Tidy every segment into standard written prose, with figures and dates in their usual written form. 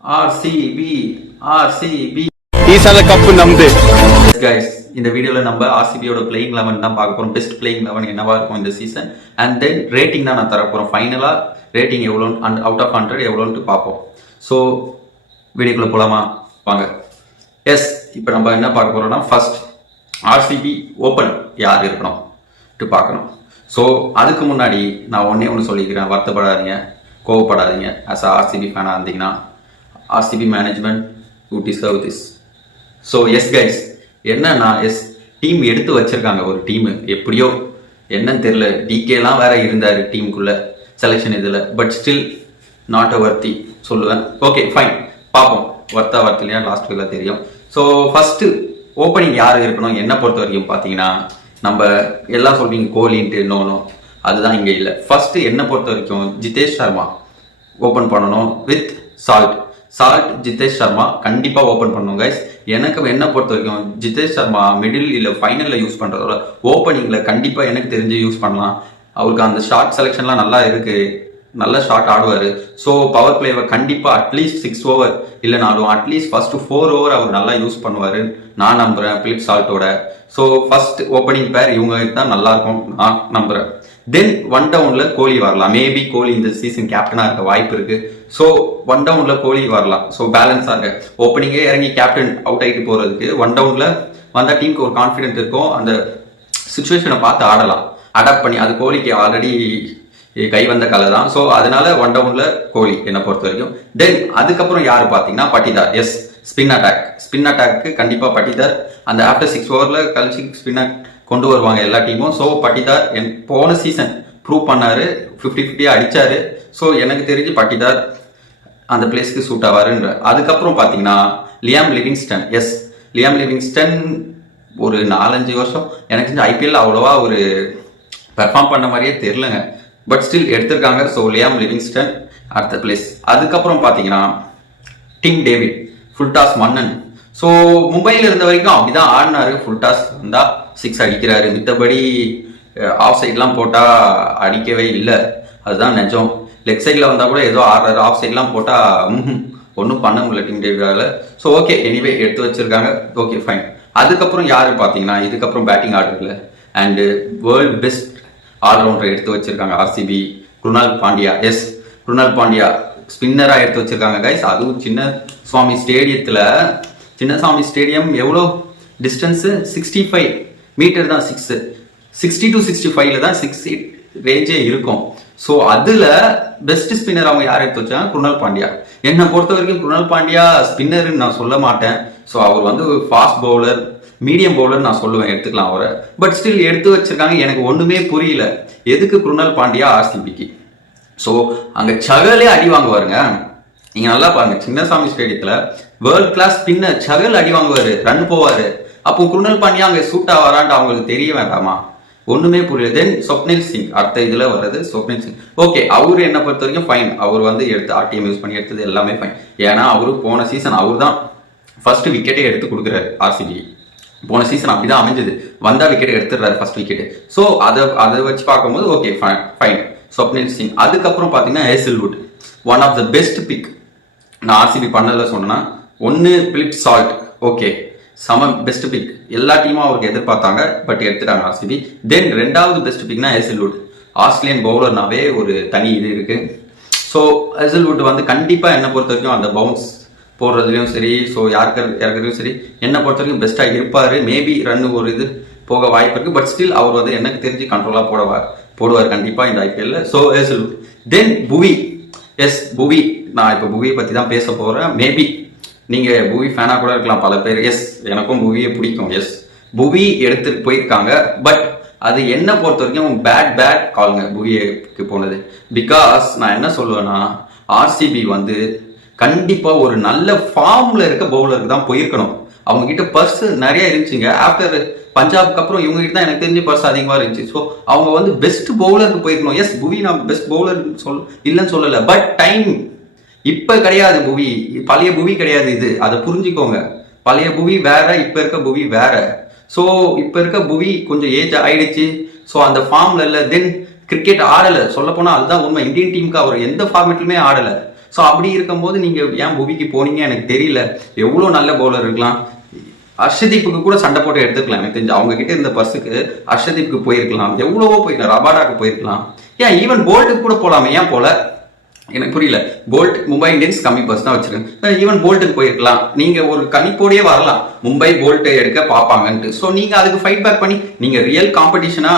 RCB RCB ஈசால cup நம்பு. Guys, இந்த வீடியோல நம்ம ஆர்சிபியோட பிளேயிங் 11 தான் பார்க்க போறோம். பெஸ்ட் பிளேயிங் 11 என்னவா இருக்கும் இந்த சீசன், அண்ட் தென் ரேட்டிங் தான் நான் தர போறோம். ஃபைனலா ரேட்டிங் எவ்வளோ அவுட் ஆஃப் 100 எவ்வளோன்ட்டு பார்ப்போம். ஸோ வீடியோக்குள்ள போலாமா? வாங்க. எஸ், இப்போ நம்ம என்ன பார்க்க போறோம்னா, ஃபர்ஸ்ட் ஆர்சிபி ஓப்பன் யார் இருக்கணும் பார்க்கணும். ஸோ அதுக்கு முன்னாடி நான் ஒன்று சொல்லிக்கிறேன், வருத்தப்படாதீங்க, கோவப்படாதீங்க. ஆஸ் ஆர்சிபி ஃபேனாக இருந்தீங்கன்னா, RCB management you deserve this. So S guys, என்னன்னா டீம் எடுத்து வச்சிருக்காங்க. ஒரு டீம் எப்படியோ என்னன்னு தெரியல, டிகேலாம் வேற இருந்தாரு டீமுக்குள்ள செலெக்ஷன் இதில், but still not a worthy சொல்லுவேன். ஓகே ஃபைன், பார்ப்போம் வர்த்தா வர்த்திலையா லாஸ்ட் வீல தெரியும். ஸோ ஃபர்ஸ்ட் ஓப்பனிங் யார் இருக்கணும் என்ன பொறுத்த வரைக்கும் பார்த்தீங்கன்னா, நம்ம எல்லாம் சொல்றீங்க கோலின்ட்டு, நோ அதுதான் இங்கே இல்லை. ஃபர்ஸ்ட் என்ன பொறுத்த வரைக்கும் ஜிதேஷ் சர்மா ஓப்பன் பண்ணணும் வித் சால்ட் ஜிதேஷ் சர்மா கண்டிப்பா ஓபன் பண்ணும் கைஸ். எனக்கு என்ன பொறுத்த வரைக்கும் ஜிதேஷ் சர்மா மிடில் இல்ல ஃபைனல்ல யூஸ் பண்றதோட ஓப்பனிங்ல கண்டிப்பா எனக்கு தெரிஞ்சு யூஸ் பண்ணலாம். அவருக்கு அந்த ஷார்ட் செலெக்ஷன்லாம் நல்லா இருக்கு, நல்ல ஷார்ட் ஆடுவாரு. ஸோ பவர் பிளேவை கண்டிப்பா அட்லீஸ்ட் 6 ஓவர் இல்லைனாலும் அட்லீஸ்ட் ஃபர்ஸ்ட் 4 ஓவர் அவர் நல்லா யூஸ் பண்ணுவாரு நான் நம்புறேன் பிலிப் சால்ட்டோட. ஸோ ஃபர்ஸ்ட் ஓப்பனிங் பேர் இவங்க தான் நல்லா இருக்கும் நான் நம்புறேன். தென் 1 டவுன்ல கோலி வரலாம். மேபி கோலி இந்த சீசன் கேப்டனா இருக்க வாய்ப்பு இருக்கு. ஸோ 1 டவுன்ல கோலி வரலாம். ஸோ பேலன்ஸா இருக்கு. ஓப்பனிங்கே இறங்கி கேப்டன் அவுட் ஆகிட்டு போறதுக்கு 1 டவுன்ல வந்தா டீமுக்கு ஒரு கான்ஃபிடென்ட் இருக்கும். அந்த சுச்சுவேஷனை பார்த்து ஆடலாம், அடாப்ட் பண்ணி. அது கோலிக்கு ஆல்ரெடி கை வந்த கலை தான். ஸோ அதனால 1 டவுன்ல கோலி என்னை பொறுத்த வரைக்கும். தென் அதுக்கப்புறம் யாரு பார்த்தீங்கன்னா பட்டிதார். எஸ், ஸ்பின் அட்டாக்கு கண்டிப்பா பட்டிதார். அந்த ஆஃப்டர் 6 ஓவர்ல கழிச்சு ஸ்பின் கொண்டு வருவாங்க எல்லா டீமும். ஸோ பட்டிதார் போன சீசன் ப்ரூவ் பண்ணாரு, 50-50 அடிச்சாரு. ஸோ எனக்கு தெரிஞ்சு பட்டிதார் அந்த பிளேஸ்க்கு சூட் ஆவாருன்ற. அதுக்கப்புறம் பார்த்தீங்கன்னா Liam Livingstone. Yes, Liam Livingstone ஒரு 4-5 வருஷம் எனக்கு தெரிஞ்சு ஐபிஎல் அவ்வளோவா ஒரு பெர்ஃபார்ம் பண்ண மாதிரியே தெரிலங்க, பட் ஸ்டில் எடுத்திருக்காங்க. ஸோ லியாம் லிவிங்ஸ்டன் அடுத்த பிளேஸ். அதுக்கப்புறம் பார்த்தீங்கன்னா டிம் டேவிட், ஃபுல் டாஸ் மன்னன். ஸோ மும்பையில் இருந்த வரைக்கும் அப்படிதான் ஆடினாரு. ஃபுல் டாஸ் வந்தா 6 அடிக்கிறாரு, மித்தபடி ஆஃப் சைட்லாம் போட்டா அடிக்கவே இல்லை, அதுதான் நிஜம். லெக் சைட்ல வந்தா கூட ஏதோ ஆடுறாரு, ஆஃப் சைட்லாம் போட்டா ஒன்றும் பண்ண முடியல டீம் டேவிடால. ஸோ ஓகே, எனிவே எடுத்து வச்சிருக்காங்க. Okay fine. அதுக்கப்புறம் யாரு பார்த்தீங்கன்னா இதுக்கப்புறம் பேட்டிங் ஆடுறதுல அண்ட் வேர்ல்டு பெஸ்ட் ஆல்ரவுண்டர் எடுத்து வச்சிருக்காங்க ஆர்சிபி, குருணால் பாண்டியா. எஸ், குருணால் பாண்டியா ஸ்பின்னரா எடுத்து வச்சிருக்காங்க கைஸ். அதுவும் சின்னசாமி ஸ்டேடியம் எவ்வளோ டிஸ்டன்ஸ், 65 மீட்டர் தான். 60 to 65ல தான் 6 ரேஞ்சே இருக்கும். ஸோ அதுல பெஸ்ட் ஸ்பின்னர் அவங்க யார் எடுத்து வச்சாங்க? குருணால் பாண்டியா. என்னை பொறுத்த வரைக்கும் குருணால் பாண்டியா ஸ்பின்னர்னு நான் சொல்ல மாட்டேன். ஸோ அவர் வந்து ஃபாஸ்ட் பவுலர், மீடியம் பவுலர் நான் சொல்லுவேன், எடுத்துக்கலாம் அவரை. பட் ஸ்டில் எடுத்து வச்சிருக்காங்க. எனக்கு ஒண்ணுமே புரியல எதுக்கு குருணால் பாண்டியா ஆர்சிபிக்கு. ஸோ அங்க சகலே அடி வாங்குவாருங்க. நீங்க நல்லா பாருங்க, Chinnasamy ஸ்டேடியத்துல world class spinner Chahal அடி வாங்குவாரு, ரன் போவாரு. அப்போ குருணால் பாண்டியா அங்க சூட் ஆவாரான்ட்டு அவங்களுக்கு தெரிய வேண்டாமா? ஒண்ணுமே புரியல. தென் ஸ்வப்னில் சிங் அடுத்த இதுல வர்றது ஸ்வப்னில் சிங். ஓகே, அவரு என்ன பொறுத்த வரைக்கும் ஃபைன். அவர் வந்து எடுத்து ஆர்டிஎம் யூஸ் பண்ணி எடுத்தது எல்லாமே ஃபைன். ஏன்னா அவரு போன சீசன் அவர் தான் ஃபர்ஸ்ட் விக்கெட்டே எடுத்து கொடுக்குறாரு ஆர்சிபி. போன சீசன் அப்படிதான் அமைஞ்சது, வந்தா விக்கெட் எடுத்துடுறாரு ஃபர்ஸ்ட் விக்கெட். ஸோ அதை வச்சு பார்க்கும்போது ஓகே ஃபைன் ஸ்வப்னில் சிங். அதுக்கப்புறம் பார்த்தீங்கன்னா Hazlewood, one of the best pick. நான் ஆர்சிபி பண்ணல சொன்னா ஒன்னு பிலிப் சால்ட். ஓகே, சம பெஸ்ட் பிக். எல்லா டீமும் அவருக்கு எதிர்பார்த்தாங்க, பட் எடுத்துட்டாங்க ஆர்சிபி. தென் ரெண்டாவது பெஸ்ட் பிக்னா ஹேசல்வுட். ஆஸ்திரேலியன் பவுலர்னாவே ஒரு தனி இது இருக்கு. ஸோ ஹேசல்வுட் வந்து கண்டிப்பா என்ன பொறுத்த வரைக்கும் அந்த பவுன்ஸ் போடுறதுலையும் சரி, ஸோ இறக்குறதுலையும் சரி என்னை பொறுத்த வரைக்கும் பெஸ்ட்டாக இருப்பார். மேபி ரன் ஒரு இது போக வாய்ப்பு இருக்கு, பட் ஸ்டில் அவர் வந்து எனக்கு தெரிஞ்சு கண்ட்ரோலாக போடுவார் கண்டிப்பாக இந்த ஐபிஎல்ல. So Hazlewood. தென் புவி. எஸ், புவி. நான் இப்போ புவியை பற்றி தான் பேச போகிறேன். மேபி நீங்கள் புவி ஃபேனாக கூட இருக்கலாம் பல பேர். எஸ், எனக்கும் புவியை பிடிக்கும். எஸ், புவி எடுத்துட்டு போயிருக்காங்க, பட் அது என்ன பொறுத்த வரைக்கும் பேட் காலுங்க புவிக்கு போனது. பிகாஸ் நான் என்ன சொல்லுவேன்னா, ஆர்சிபி வந்து கண்டிப்பா ஒரு நல்ல ஃபார்ம்ல இருக்க பவுலருக்கு தான் போயிருக்கணும். அவங்க கிட்ட பர்ஸ் நிறைய இருந்துச்சுங்க. ஆஃப்டர் பஞ்சாப்க்கு அப்புறம் இவங்க கிட்ட தான் எனக்கு தெரிஞ்ச பர்ஸ் அதிகமா இருந்துச்சு. ஸோ அவங்க வந்து பெஸ்ட் பவுலருக்கு போயிருக்கணும். எஸ், புவி நான் பெஸ்ட் பவுலர் இல்லைன்னு சொல்லல, பட் டைம் இப்ப கிடையாது. புவி பழைய புவி கிடையாது இது, அதை புரிஞ்சுக்கோங்க. பழைய புவி வேற, இப்ப இருக்க புவி வேற. ஸோ இப்ப இருக்க புவி கொஞ்சம் ஏஜ் ஆயிடுச்சு. ஸோ அந்த ஃபார்ம்ல இல்ல. தென் கிரிக்கெட் ஆடல, சொல்ல போனா அதுதான் உண்மை. இந்தியன் டீமுக்கு அவர் எந்த ஃபார்மேட்லுமே ஆடல. ஸோ அப்படி இருக்கும்போது நீங்க ஏன் புவிக்கு போனீங்க எனக்கு தெரியல. எவ்வளோ நல்ல பவுலர் இருக்கலாம். அர்ஷதீப்புக்கு கூட சண்டை போட்டு எடுத்துக்கலாம். எனக்கு தெரிஞ்சு அவங்க கிட்ட இருந்த பஸ்ஸுக்கு அர்ஷதீப்புக்கு போயிருக்கலாம், எவ்வளவோ போயிருக்கலாம், ரபாடாக்கு போயிருக்கலாம், ஏன் ஈவன் போல்ட்டுக்கு கூட போலாமே, ஏன் போல எனக்கு புரியல. போல்ட் மும்பை இந்தியன்ஸ் கம்மி பஸ் தான் வச்சிருக்கேன், ஈவன் போல்ட்டுக்கு போயிருக்கலாம். நீங்க ஒரு கணிப்போடையே வரலாம் மும்பை போல்ட்டை எடுக்க பார்ப்பாங்கன்ட்டு. ஸோ நீங்க அதுக்கு ஃபைட் பேக் பண்ணி நீங்க ரியல் காம்படிஷனா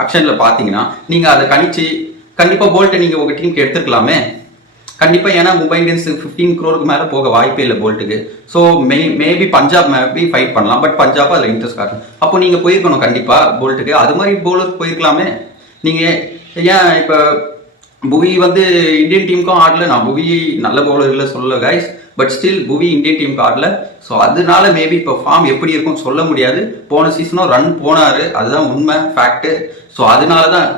ஆக்ஷன்ல பாத்தீங்கன்னா நீங்க அதை கணிச்சு கண்டிப்பா போல்ட்டை நீங்க உங்க டீமுக்கு எடுத்துக்கலாமே கண்டிப்பா. ஏன்னா மும்பை இந்தியன்ஸ் 15 crore மேல போக வாய்ப்பே இல்லை போல்ட்டுக்கு. So maybe Punjab maybe fight பண்ணலாம், பட் பஞ்சாப் அதுல இன்ட்ரெஸ்ட் காட்டும். அப்போ நீங்க போயிருக்கணும் கண்டிப்பா போல்ட்டுக்கு. அது மாதிரி பவுலர் போயிருக்கலாமே. நீங்க ஏன் இப்ப புவி வந்து இந்தியன் டீமுக்கும் ஆடல. நான் புவி நல்ல பவுலர் இல்லை சொல்லல கைஸ், பட் ஸ்டில் புவி இந்தியன் டீமுக்கு ஆடல. ஸோ அதனால மேபி இப்போ ஃபார்ம் எப்படி இருக்கும்னு சொல்ல முடியாது. போன சீசனும் ரன் போனாரு, அதுதான் உண்மை ஃபேக்ட். ஸோ அதனால தான்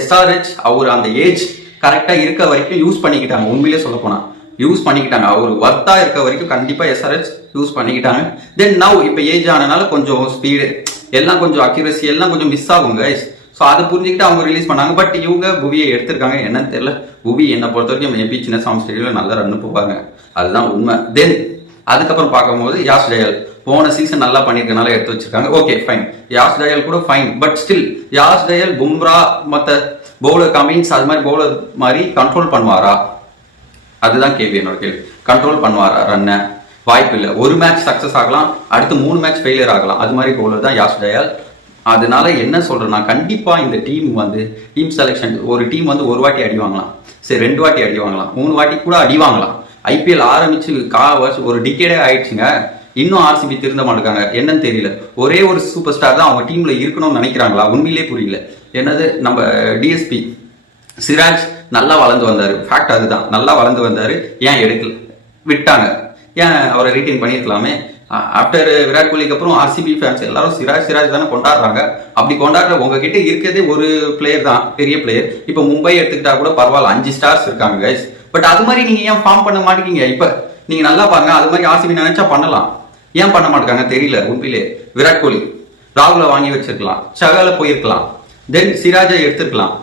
எஸ்ஆர்ஹெச் அவர் அந்த ஏஜ் கரெக்டா இருக்க வரைக்கும் யூஸ் பண்ணிக்கிட்டாங்க. உண்மையிலே சொல்ல போனா யூஸ் பண்ணிக்கிட்டாங்க. அவர் ஒர்த்தா இருக்க வரைக்கும் கண்டிப்பா எஸ்ஆர்ஹெச் யூஸ் பண்ணிக்கிட்டாங்க. தென் நவ் இப்போ ஏஜ் ஆனனால கொஞ்சம் ஸ்பீடு எல்லாம் கொஞ்சம் அக்யூரசி எல்லாம் கொஞ்சம் மிஸ் ஆகும் கைஸ். ஸோ அதை புரிஞ்சுக்கிட்டு அவங்க ரிலீஸ் பண்ணாங்க. பட் இவங்க புவியை எடுத்திருக்காங்க, என்னன்னு தெரியல. புவி என்னை பொறுத்த வரைக்கும் மேபி சின்ன சாம் ஸ்டேடியில் நல்ல ரன் போவாங்க, அதுதான் உண்மை. தென் அதுக்கப்புறம் பார்க்கும்போது யாஷ் டயல் போன சீசன் நல்லா பண்ணிருக்கனால எடுத்து வச்சிருக்காங்க. ஓகே ஃபைன், யாஷ் டயல் கூட fine. But still Yash dial Bumrah மற்ற பவுலர் கமின்ஸ் அது மாதிரி பவுலர் மாதிரி கண்ட்ரோல் பண்ணுவாரா, அதுதான் கேள்வி. என்னோட கேள்வி, கண்ட்ரோல் பண்ணுவாரா ரன்னை? வாய்ப்பு இல்லை. ஒரு மேட்ச் சக்சஸ் ஆகலாம், அடுத்து 3 மேட்ச் ஃபெயிலியர் ஆகலாம். அது மாதிரி பவுலர் தான் யாஷ் டயல். அதனால என்ன சொல்றேன்னா கண்டிப்பா இந்த டீம் வந்து டீம் செலெக்ஷன் ஒரு டீம் வந்து ஒரு வாட்டி அடி வாங்கலாம், சரி 2 வாட்டி அடி வாங்கலாம், 3 வாட்டி கூட அடி வாங்கலாம். ஐபிஎல் ஆரம்பிச்சு ஒரு டிகேடே ஆயிடுச்சுங்க, இன்னும் ஆர்சிபி திருந்த மாட்டாங்க. என்னன்னு தெரியல. ஒரே ஒரு சூப்பர் ஸ்டார் தான் அவங்க டீம்ல இருக்கணும்னு நினைக்கிறாங்களா, உண்மையிலே புரியல. என்னது நம்ம டிஎஸ்பி சிராஜ் நல்லா வளர்ந்து வந்தாரு, ஃபேக்ட் அதுதான், நல்லா வளர்ந்து வந்தாரு. ஏன் எடுக்கல, விட்டாங்க. ஏன் அவரை ரீட்டைன் பண்ணியிருக்கலாமே. ஆஃப்டர் விராட் கோலிக்கு அப்புறம் ஆர்சிபி ஃபேன்ஸ் எல்லாரும் சிராஜ் தானே கொண்டாடுறாங்க. அப்படி கொண்டாடுற உங்ககிட்ட இருக்கிறதே ஒரு பிளேயர் தான், பெரிய பிளேயர். இப்போ மும்பை எடுத்துக்கிட்டா கூட பரவாயில்ல, 5 ஸ்டார்ஸ் இருக்காங்க கைஸ். பட் அது மாதிரி நீங்க ஏன் ஃபார்ம் பண்ண மாட்டேங்க? இப்ப நீங்க நல்லா பாருங்க, அது மாதிரி ஆர்சிபி நினைச்சா பண்ணலாம், ஏன் பண்ண மாட்டாங்க தெரியல உண்மையிலே. விராட் கோலி ராகுல வாங்கி வச்சிருக்கலாம், சகல போயிருக்கலாம், தென் சிராஜை எடுத்திருக்கலாம்.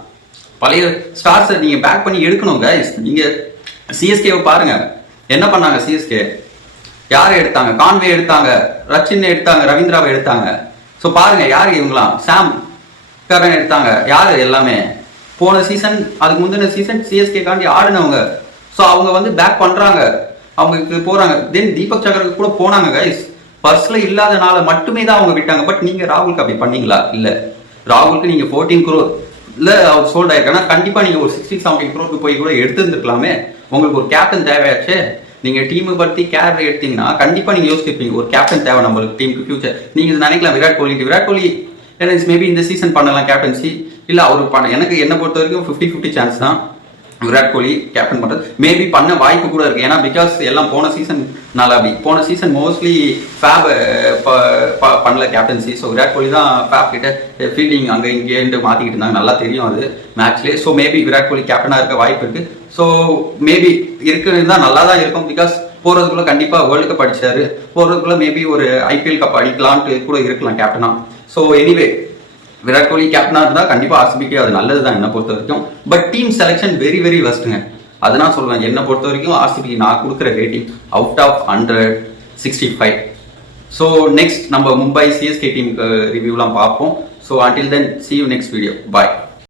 பழைய ஸ்டார்ஸ் நீங்க பேக் பண்ணி எடுக்கணும் கைஸ். நீங்க சிஎஸ்கேவை பாருங்க, என்ன பண்ணாங்க சிஎஸ்கே, யாரை எடுத்தாங்க? கான்வே எடுத்தாங்க, ரச்சின் எடுத்தாங்க, ரவீந்திராவை எடுத்தாங்க. ஸோ பாருங்க யாரு இவங்களாம், சாம் கரன் எடுத்தாங்க. யாரு எல்லாமே போன சீசன் அதுக்கு முந்தின சீசன் சிஎஸ்கே காண்டி ஆடினவங்க. ஸோ அவங்க வந்து பேக் பண்றாங்க, அவங்களுக்கு போறாங்க. தென் தீபக் சகருக்கு கூட போனாங்க கைஸ். பர்ஸ்ல இல்லாதனால மட்டுமே தான் அவங்க விட்டாங்க. பட் நீங்க ராகுலுக்கு அப்படி பண்ணீங்களா? இல்ல. ராகுலுக்கு நீங்க 14 crore அவர் சோல்ட் ஆயிருக்காங்க. கண்டிப்பா நீங்க ஒரு 60-70 crore போய் கூட எடுத்துருந்துருக்கலாமே. உங்களுக்கு ஒரு கேப்டன் தேவையாச்சு. நீங்க டீமை பத்தி கேர் எடுத்தீங்கன்னா கண்டிப்பா நீங்க யோசிச்சிருப்பீங்க, ஒரு கேப்டன் தேவை நம்மளுக்கு டீமுக்கு ஃபியூச்சர். நீங்க நினைக்கலாம் விராட் கோலி மேபி இந்த சீசன் பண்ணலாம் கேப்டன்சி, இல்ல அவரு பண்ண. எனக்கு என்ன பொறுத்த வரைக்கும் 50-50 சான்ஸ் தான் விராட் கோலி கேப்டன் பண்றது. மேபி பண்ண வாய்ப்பு கூட இருக்கு. ஏன்னா பிகாஸ் எல்லாம் போன சீசன் நல்லா அப்படி போன சீசன் மோஸ்ட்லி ஃபேப் பண்ணல கேப்டன்சி. ஸோ விராட் கோலி தான் ஃபேப் கிட்ட ஃபீல்டிங் அங்கே இங்கேன்ட்டு மாத்திக்கிட்டு இருந்தாங்க, நல்லா தெரியும் அது மேட்ச்லேயே. ஸோ மேபி விராட் கோலி கேப்டனா இருக்க வாய்ப்பு இருக்கு. ஸோ மேபி இருக்குன்னு தான் நல்லா தான் இருக்கும். பிகாஸ் போறதுக்குள்ள கண்டிப்பா வேர்ல்டு கப் அடிச்சாரு, போறதுக்குள்ள மேபி ஒரு ஐபிஎல் கப் அடிக்கலான்ட்டு கூட இருக்கலாம் கேப்டனா. ஸோ எனிவே விராட் கோலி கேப்டனா இருந்தா கண்டிப்பா ஆர்சிபிக்கு அது நல்லது தான் என்ன பொறுத்த வரைக்கும். But team selection very very வஸ்ட்டுங்க. அதை நான் சொல்லுவேன். என்ன பொறுத்த வரைக்கும் ஆர்சிபி நான் கொடுக்குற rating out of 165. So next நம்ம மும்பை சிஎஸ்கே டீம் ரிவ்யூலாம் பார்ப்போம். So until then see you next video. Bye.